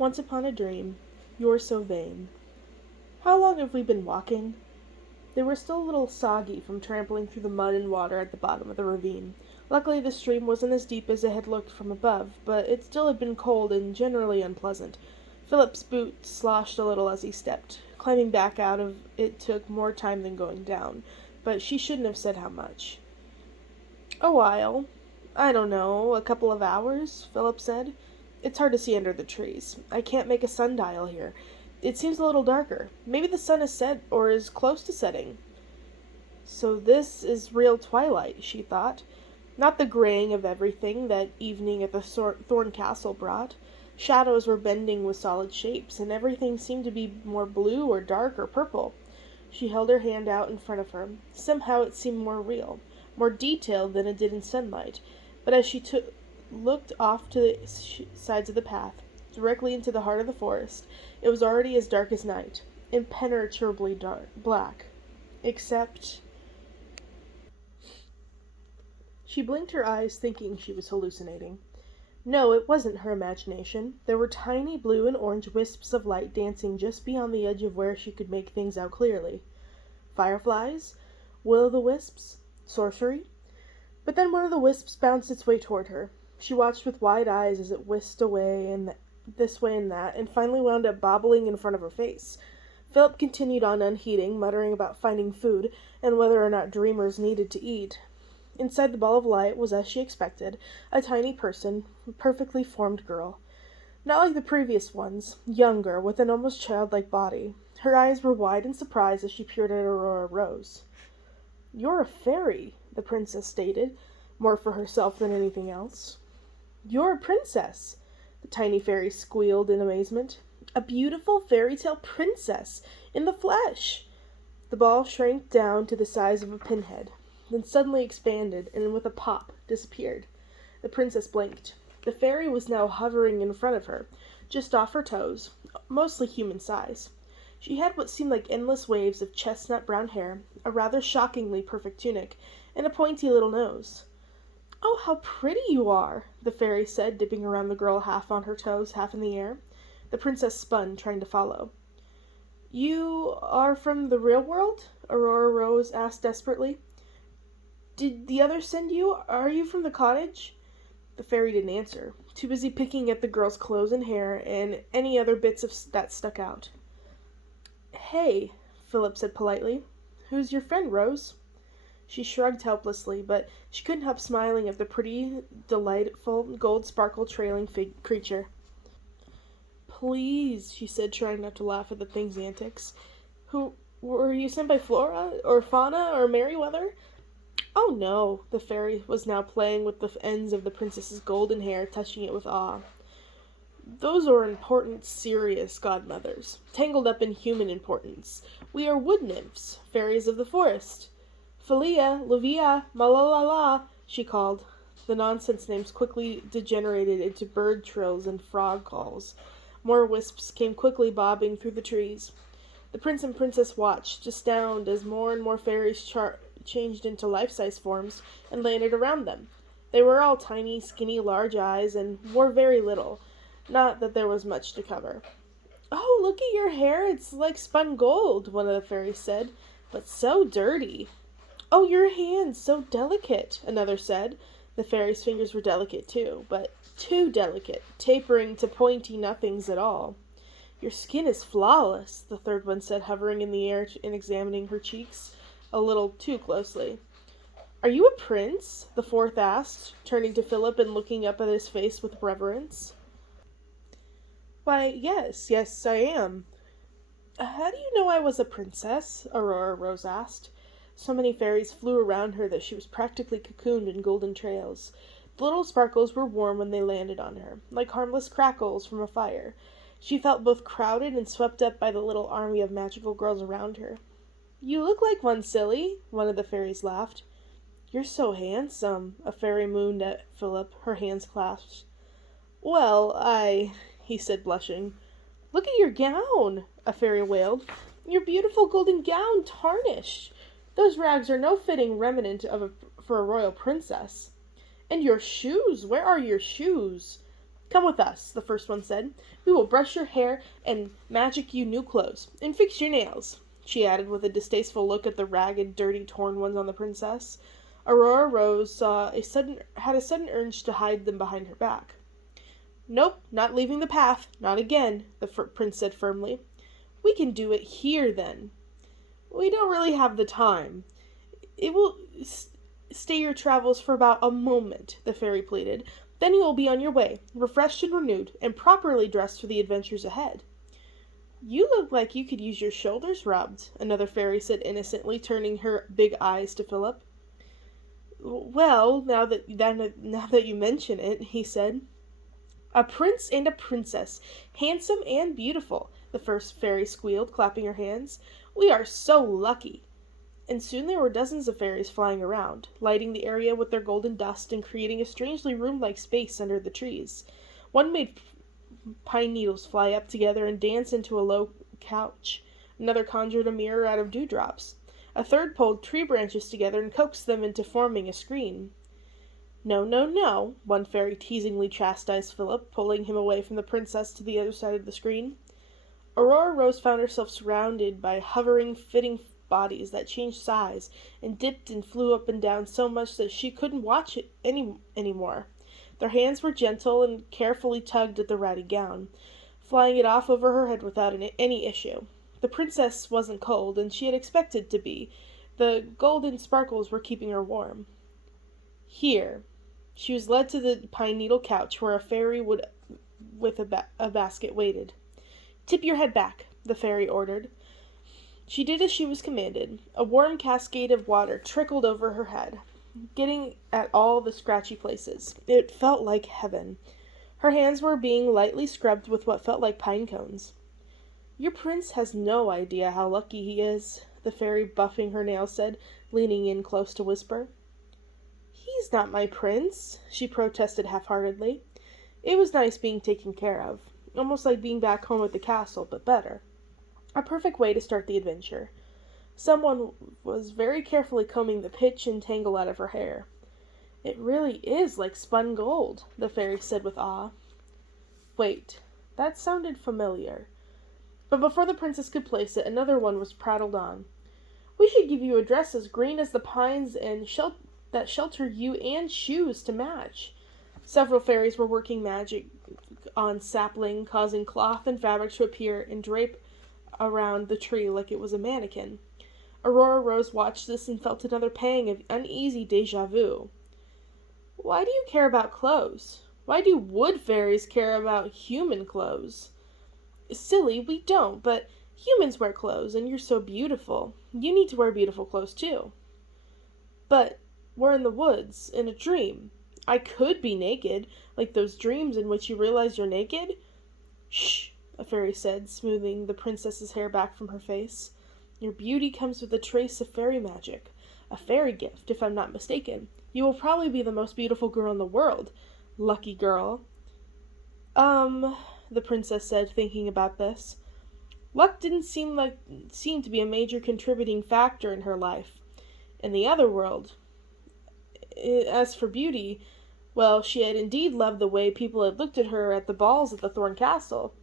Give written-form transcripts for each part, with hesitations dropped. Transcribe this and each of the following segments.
Once upon a dream. You're so vain. How long have we been walking? They were still a little soggy from trampling through the mud and water at the bottom of the ravine. Luckily the stream wasn't as deep as it had looked from above, but it still had been cold and generally unpleasant. Philip's boots sloshed a little as he stepped. Climbing back out of it took more time than going down, but she shouldn't have said how much. "A while. I don't know, a couple of hours," Philip said. "It's hard to see under the trees. I can't make a sundial here. It seems a little darker. Maybe the sun has set or is close to setting." So this is real twilight, she thought. Not the graying of everything that evening at the Thorn Castle brought. Shadows were bending with solid shapes, and everything seemed to be more blue or dark or purple. She held her hand out in front of her. Somehow it seemed more real, more detailed than it did in sunlight. But as she looked off to the sides of the path, directly into the heart of the forest, it was already as dark as night, impenetrably black. Except... She blinked her eyes, thinking she was hallucinating. No, it wasn't her imagination. There were tiny blue and orange wisps of light dancing just beyond the edge of where she could make things out clearly. Fireflies? Will-o'-the-wisps? Sorcery? But then one of the wisps bounced its way toward her. She watched with wide eyes as it whisked away and this way and that, and finally wound up bobbling in front of her face. Philip continued on unheeding, muttering about finding food, and whether or not dreamers needed to eat. Inside the ball of light was, as she expected, a tiny person, a perfectly formed girl. Not like the previous ones, younger, with an almost childlike body. Her eyes were wide in surprise as she peered at Aurora Rose. "You're a fairy," the princess stated, more for herself than anything else. "You're a princess," the tiny fairy squealed in amazement. "A beautiful fairy tale princess, in the flesh!" The ball shrank down to the size of a pinhead, then suddenly expanded, and with a pop, disappeared. The princess blinked. The fairy was now hovering in front of her, just off her toes, mostly human size. She had what seemed like endless waves of chestnut brown hair, a rather shockingly perfect tunic, and a pointy little nose. "Oh, how pretty you are," the fairy said, dipping around the girl half on her toes, half in the air. The princess spun, trying to follow. "You are from the real world?" Aurora Rose asked desperately. "Did the others send you? Are you from the cottage?" The fairy didn't answer, too busy picking at the girl's clothes and hair and any other bits that stuck out. "Hey," Philip said politely. "Who's your friend, Rose?" She shrugged helplessly, but she couldn't help smiling at the pretty, delightful, gold-sparkle trailing creature. "Please," she said, trying not to laugh at the thing's antics. "Who were you sent by Flora, or Fauna, or Merryweather?" "Oh, no." The fairy was now playing with the ends of the princess's golden hair, touching it with awe. "Those are important, serious godmothers, tangled up in human importance. We are wood nymphs, fairies of the forest. Philia, Luvia, Malalala," she called. The nonsense names quickly degenerated into bird trills and frog calls. More wisps came quickly bobbing through the trees. The prince and princess watched, astounded, as more and more fairies changed into life-size forms and landed around them. They were all tiny, skinny, large eyes, and wore very little. Not that there was much to cover. "Oh, look at your hair, it's like spun gold," one of the fairies said, "but so dirty." "Oh, your hands, so delicate," another said. The fairy's fingers were delicate too, but too delicate, tapering to pointy nothings at all. "Your skin is flawless," the third one said, hovering in the air and examining her cheeks a little too closely. "Are you a prince?" the fourth asked, turning to Philip and looking up at his face with reverence. "Why, yes, I am." "How do you know I was a princess?" Aurora Rose asked. So many fairies flew around her that she was practically cocooned in golden trails. The little sparkles were warm when they landed on her, like harmless crackles from a fire. She felt both crowded and swept up by the little army of magical girls around her. "You look like one, silly," one of the fairies laughed. "You're so handsome," a fairy mooned at Philip, her hands clasped. "Well, he said, blushing. "Look at your gown," a fairy wailed. "Your beautiful golden gown tarnished. Those rags are no fitting remnant for a royal princess. And your shoes, where are your shoes?" "Come with us," the first one said. "We will brush your hair and magic you new clothes, and fix your nails," she added with a distasteful look at the ragged, dirty, torn ones on the princess. Aurora Rose had a sudden urge to hide them behind her back. "Nope, not leaving the path, not again," the prince said firmly. "We can do it here, then." "We don't really have the time. It will stay your travels for about a moment," the fairy pleaded. "Then you will be on your way, refreshed and renewed, and properly dressed for the adventures ahead." "You look like you could use your shoulders rubbed," another fairy said innocently, turning her big eyes to Philip. "Well, now that you mention it," he said. "A prince and a princess, handsome and beautiful," the first fairy squealed, clapping her hands. "We are so lucky." And soon there were dozens of fairies flying around, lighting the area with their golden dust and creating a strangely room-like space under the trees. One made pine needles fly up together and dance into a low couch. Another conjured a mirror out of dewdrops. A third pulled tree branches together and coaxed them into forming a screen. "No, no, no," one fairy teasingly chastised Philip, pulling him away from the princess to the other side of the screen. Aurora Rose found herself surrounded by hovering, fitting bodies that changed size and dipped and flew up and down so much that she couldn't watch it anymore. Their hands were gentle and carefully tugged at the ratty gown, flying it off over her head without any issue. The princess wasn't cold, and she had expected to be. The golden sparkles were keeping her warm. Here. She was led to the pine needle couch where a fairy with a basket waited. "Tip your head back," the fairy ordered. She did as she was commanded. A warm cascade of water trickled over her head, getting at all the scratchy places. It felt like heaven. Her hands were being lightly scrubbed with what felt like pine cones. "Your prince has no idea how lucky he is," the fairy buffing her nails said, leaning in close to whisper. "He's not my prince," she protested half-heartedly. It was nice being taken care of, almost like being back home at the castle, but better. A perfect way to start the adventure. Someone was very carefully combing the pitch and tangle out of her hair. "It really is like spun gold," the fairy said with awe. Wait, that sounded familiar. But before the princess could place it, another one was prattled on. "We should give you a dress as green as the pines and that shelter you and shoes to match." Several fairies were working magic on sapling, causing cloth and fabric to appear and drape around the tree like it was a mannequin. Aurora Rose watched this and felt another pang of uneasy déjà vu. "Why do you care about clothes? Why do wood fairies care about human clothes?" "Silly, we don't, but humans wear clothes, and you're so beautiful. You need to wear beautiful clothes, too." "But we're in the woods, in a dream. I could be naked, like those dreams in which you realize you're naked." "Shh," a fairy said, smoothing the princess's hair back from her face. "Your beauty comes with a trace of fairy magic. A fairy gift, if I'm not mistaken. You will probably be the most beautiful girl in the world. Lucky girl." The princess said, thinking about this. Luck didn't seem to be a major contributing factor in her life. In the other world, as for beauty, well, she had indeed loved the way people had looked at her at the balls at the Thorn Castle.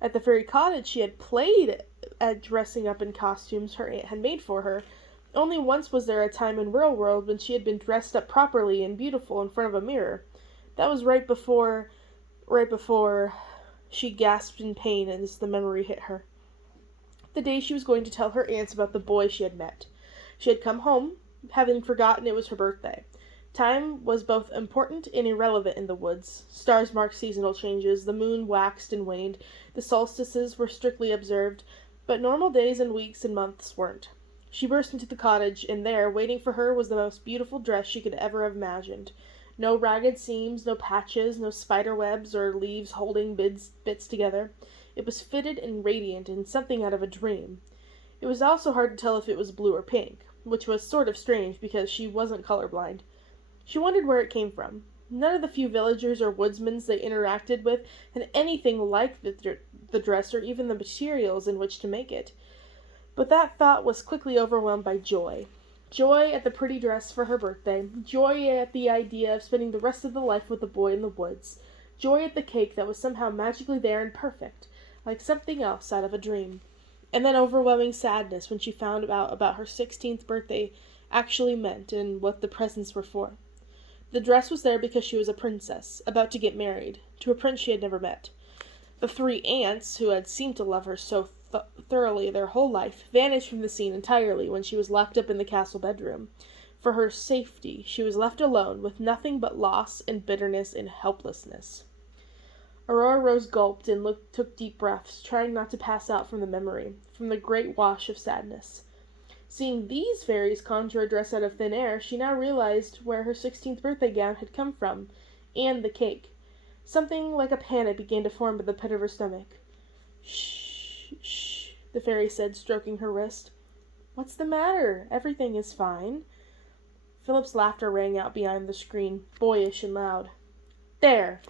At the fairy cottage she had played at dressing up in costumes her aunt had made for her. Only once was there a time in real world when she had been dressed up properly and beautiful in front of a mirror. That was right before she gasped in pain as the memory hit her. The day she was going to tell her aunts about the boy she had met. She had come home, having forgotten it was her birthday. Time was both important and irrelevant in the woods. Stars marked seasonal changes, the moon waxed and waned, the solstices were strictly observed, but normal days and weeks and months weren't. She burst into the cottage, and there, waiting for her, was the most beautiful dress she could ever have imagined. No ragged seams, no patches, no spider webs or leaves holding bits together. It was fitted and radiant and something out of a dream. It was also hard to tell if it was blue or pink, which was sort of strange because she wasn't colorblind. She wondered where it came from. None of the few villagers or woodsmen they interacted with had anything like the dress or even the materials in which to make it. But that thought was quickly overwhelmed by joy. Joy at the pretty dress for her birthday. Joy at the idea of spending the rest of the life with the boy in the woods. joy at the cake that was somehow magically there and perfect, like something else out of a dream. And then overwhelming sadness when she found out about her 16th birthday actually meant and what the presents were for. The dress was there because she was a princess, about to get married, to a prince she had never met. The three aunts, who had seemed to love her so thoroughly their whole life, vanished from the scene entirely when she was locked up in the castle bedroom. For her safety, she was left alone, with nothing but loss and bitterness and helplessness. Aurora Rose gulped and took deep breaths, trying not to pass out from the memory, from the great wash of sadness. Seeing these fairies conjure a dress out of thin air, she now realized where her 16th birthday gown had come from, and the cake. Something like a panic began to form at the pit of her stomach. "Shh, shh," the fairy said, stroking her wrist. "What's the matter? Everything is fine." Philip's laughter rang out behind the screen, boyish and loud. "There,"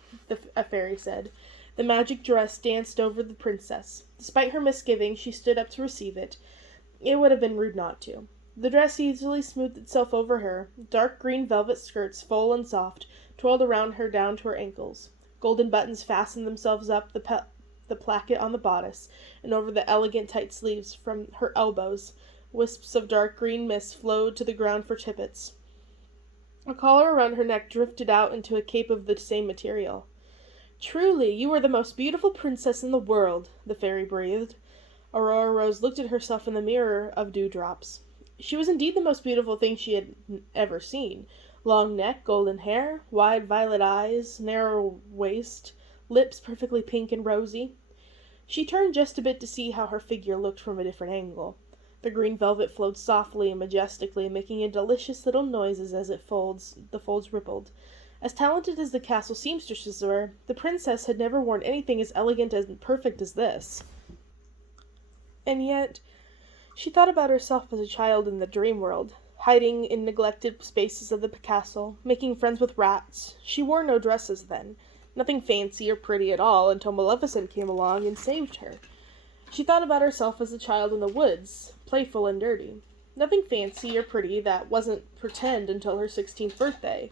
a fairy said. The magic dress danced over the princess. Despite her misgivings, she stood up to receive it. It would have been rude not to. The dress easily smoothed itself over her. Dark green velvet skirts, full and soft, twirled around her down to her ankles. Golden buttons fastened themselves up the placket on the bodice, and over the elegant tight sleeves from her elbows. Wisps of dark green mist flowed to the ground for tippets. A collar around her neck drifted out into a cape of the same material. "Truly, you are the most beautiful princess in the world," the fairy breathed. Aurora Rose looked at herself in the mirror of dewdrops. She was indeed the most beautiful thing she had ever seen. Long neck, golden hair, wide violet eyes, narrow waist, lips perfectly pink and rosy. She turned just a bit to see how her figure looked from a different angle. The green velvet flowed softly and majestically, making a delicious little noises as the folds rippled. As talented as the castle seamstresses were, the princess had never worn anything as elegant and perfect as this. And yet, she thought about herself as a child in the dream world, hiding in neglected spaces of the castle, making friends with rats. She wore no dresses then, nothing fancy or pretty at all, until Maleficent came along and saved her. She thought about herself as a child in the woods, playful and dirty. Nothing fancy or pretty that wasn't pretend until her 16th birthday.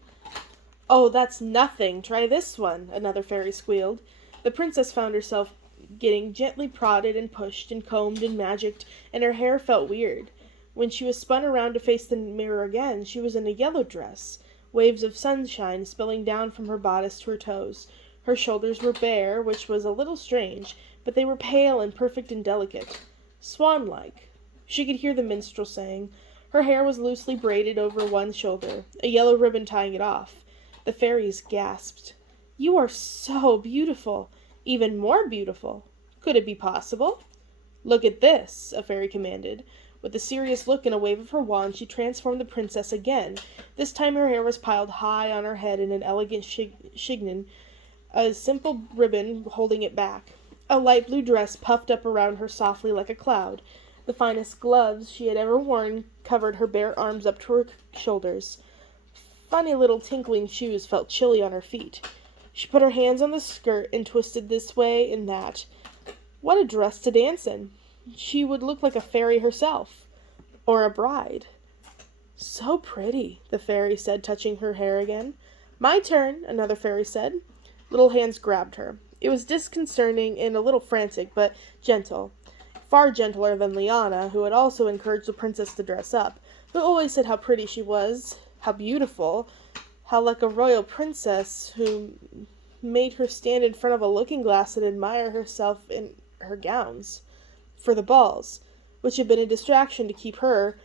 "Oh, that's nothing. Try this one," another fairy squealed. The princess found herself getting gently prodded and pushed and combed and magicked, and her hair felt weird. When she was spun around to face the mirror again, she was in a yellow dress, waves of sunshine spilling down from her bodice to her toes. Her shoulders were bare, which was a little strange, but they were pale and perfect and delicate, swan-like. She could hear the minstrel saying. Her hair was loosely braided over one shoulder, a yellow ribbon tying it off. The fairies gasped. "You are so beautiful, even more beautiful. Could it be possible?" "Look at this," a fairy commanded. With a serious look and a wave of her wand, she transformed the princess again. This time her hair was piled high on her head in an elegant chignon, a simple ribbon holding it back. A light blue dress puffed up around her softly like a cloud. The finest gloves she had ever worn covered her bare arms up to her shoulders. Funny little tinkling shoes felt chilly on her feet. She put her hands on the skirt and twisted this way and that. What a dress to dance in! She would look like a fairy herself. Or a bride. "So pretty," the fairy said, touching her hair again. "My turn," another fairy said. Little hands grabbed her. It was disconcerting and a little frantic, but gentle. Far gentler than Liana, who had also encouraged the princess to dress up, who always said how pretty she was, how beautiful, how like a royal princess, who made her stand in front of a looking-glass and admire herself in her gowns for the balls, which had been a distraction to keep her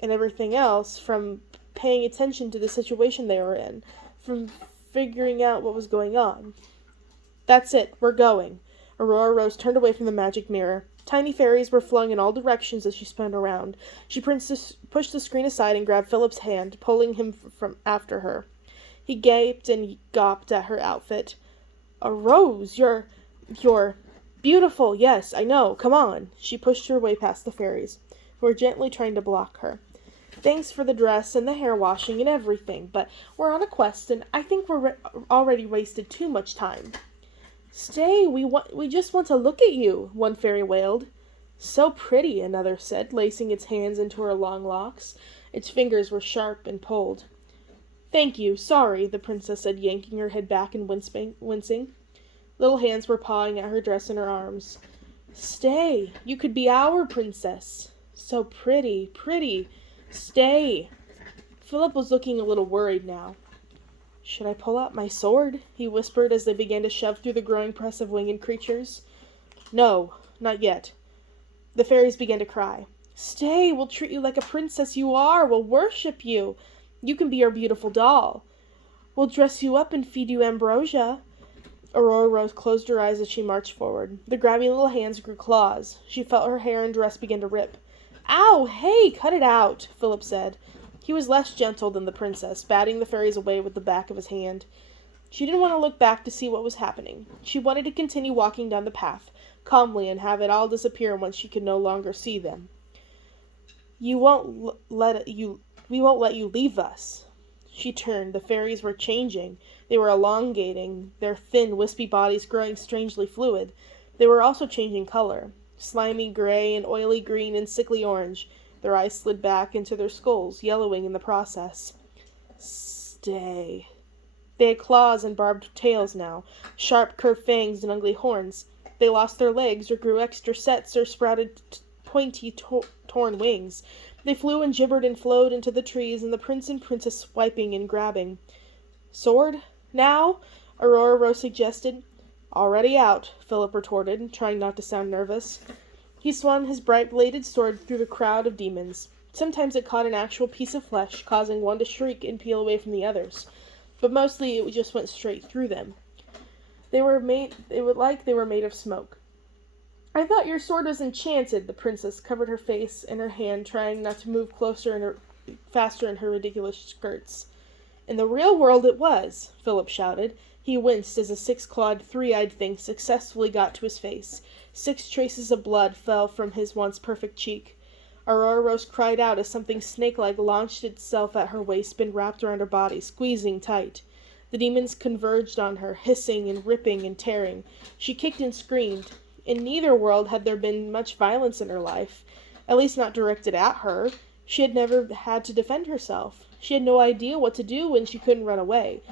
and everything else from paying attention to the situation they were in, from figuring out what was going on. "That's it, we're going." Aurora Rose turned away from the magic mirror. Tiny fairies were flung in all directions as she spun around. She pushed the screen aside and grabbed Philip's hand, pulling him from after her. He gaped and gawped at her outfit. "A rose! You're beautiful, yes, I know, come on." She pushed her way past the fairies, who were gently trying to block her. "Thanks for the dress and the hair washing and everything, but we're on a quest and I think we're already wasted too much time." "Stay, we just want to look at you," one fairy wailed. "So pretty," another said, lacing its hands into her long locks. Its fingers were sharp and pulled. Thank you, sorry, the princess said, yanking her head back and wincing. Little hands were pawing at her dress and her arms. Stay, you could be our princess. So pretty, pretty. Stay. Philip was looking a little worried now. Should I pull out my sword? He whispered as they began to shove through the growing press of winged creatures. No, not yet. The fairies began to cry. Stay, we'll treat you like a princess you are. We'll worship you. You can be our beautiful doll. We'll dress you up and feed you ambrosia. Aurora Rose closed her eyes as she marched forward. The grabby little hands grew claws. She felt her hair and dress begin to rip. Ow! Hey, cut it out, Philip said. He was less gentle than the princess, batting the fairies away with the back of his hand. She didn't want to look back to see what was happening. She wanted to continue walking down the path, calmly, and have it all disappear once she could no longer see them. We won't let you leave us. She turned. The fairies were changing. They were elongating, their thin, wispy bodies growing strangely fluid. They were also changing color. Slimy gray and oily green and sickly orange. Their eyes slid back into their skulls, yellowing in the process. Stay. They had claws and barbed tails now, sharp curved fangs and ugly horns. They lost their legs or grew extra sets or sprouted pointy torn wings. They flew and gibbered and flowed into the trees, and the prince and princess swiping and grabbing. Sword? Now? Aurora Rose suggested. Already out, Philip retorted, trying not to sound nervous. He swung his bright-bladed sword through the crowd of demons. Sometimes it caught an actual piece of flesh, causing one to shriek and peel away from the others. But mostly it just went straight through them. They were made of smoke. I thought your sword was enchanted, the princess covered her face in her hand, trying not to move faster in her ridiculous skirts. In the real world it was, Philip shouted. He winced as a six-clawed, three-eyed thing successfully got to his face. 6 traces of blood fell from his once perfect cheek. Aurora Rose cried out as something snake-like launched itself at her waist and wrapped around her body, squeezing tight. The demons converged on her, hissing and ripping and tearing. She kicked and screamed. In neither world had there been much violence in her life, at least not directed at her. She had never had to defend herself. She had no idea what to do when she couldn't run away.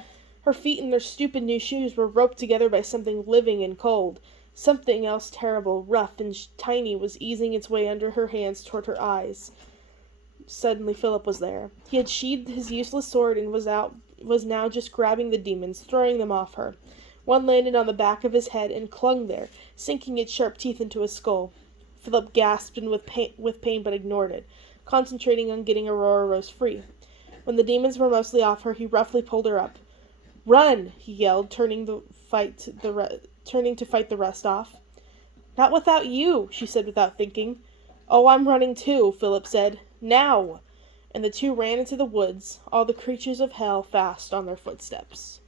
Her feet in their stupid new shoes were roped together by something living and cold. Something else terrible, rough and tiny was easing its way under her hands toward her eyes. Suddenly Philip was there. He had sheathed his useless sword and was now just grabbing the demons, throwing them off her. One landed on the back of his head and clung there, sinking its sharp teeth into his skull. Philip gasped with pain but ignored it, concentrating on getting Aurora Rose free. When the demons were mostly off her, he roughly pulled her up. Run! He yelled, turning to fight the rest off. Not without you, she said without thinking. Oh, I'm running too, Philip said. Now! And the two ran into the woods, all the creatures of hell fast on their footsteps.